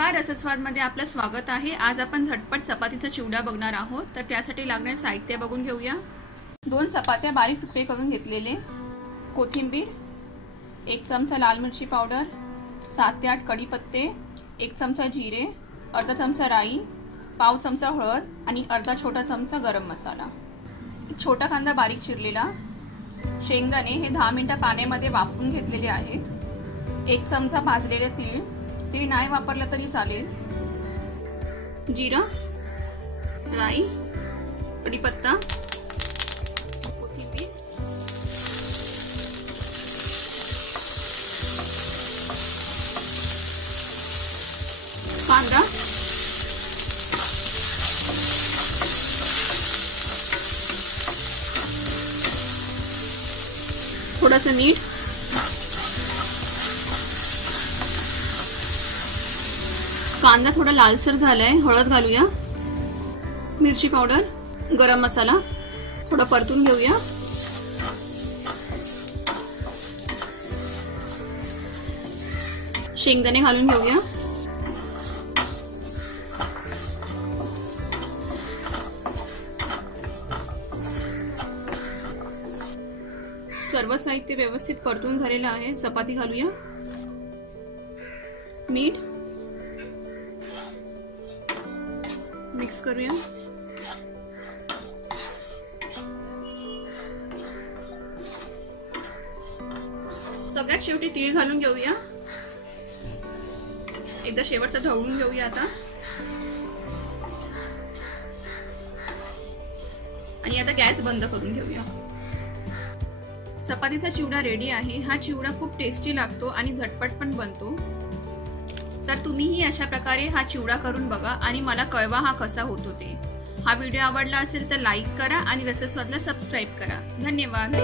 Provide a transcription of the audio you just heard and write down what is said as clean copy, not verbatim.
नमस्कार, रसस्वादमध्ये आपलं स्वागत आहे। आज आपण झटपट चपातीचा चिवडा बघणार आहोत। तर त्यासाठी लागणारे साहित्य बघून घेऊया। 2 चपात्या बारीक तुकडे करून घेतलेले, कोथिंबीर, 1 चमचा लाल मिरची पावडर, 7 ते 8 कढीपत्ते, 1 चमचा जिरे, अर्धा चमचा राई, पाव चमचा हळद आणि अर्धा छोटा चमचा गरम मसाला, छोटा कांदा बारीक चिरलेला, शेंगदाणे हे 10 मिनिटे पाण्यामध्ये वाफवून घेतलेले आहेत, 1 चमचा भाजलेले तीळ, तीळ नाही वापरलं तरी चालेल, जिरा, राई, कढीपत्ता, कोथिंबीर, कांदा, थोडंसं मीठ, कांदा थोडा लालसर झालाय, हळद घालूया, मिरची पावडर, गरम मसाला थोडा परतून घेऊया, शेंगदाणे घालून घेऊया, सर्व साहित्य व्यवस्थित परतून झालेलं आहे। चपाती घालूया, मीठ, मिक्स करूया, सगळ्यात शेवटी तीळ घालून घेऊया, एकदा शेवटचा ढवळून घेऊया आता, आणि आता गॅस बंद करून घेऊया। चपातीचा चिवडा रेडी आहे। हा चिवडा खूप टेस्टी लागतो आणि झटपट पण बनतो। तर तुम्हीही अशा प्रकारे हा चिवडा करून बघा आणि मला कळवा हा कसा होतो ते। हा व्हिडिओ आवडला असेल तर लाईक करा आणि रसस्वादला सबस्क्राइब करा। धन्यवाद।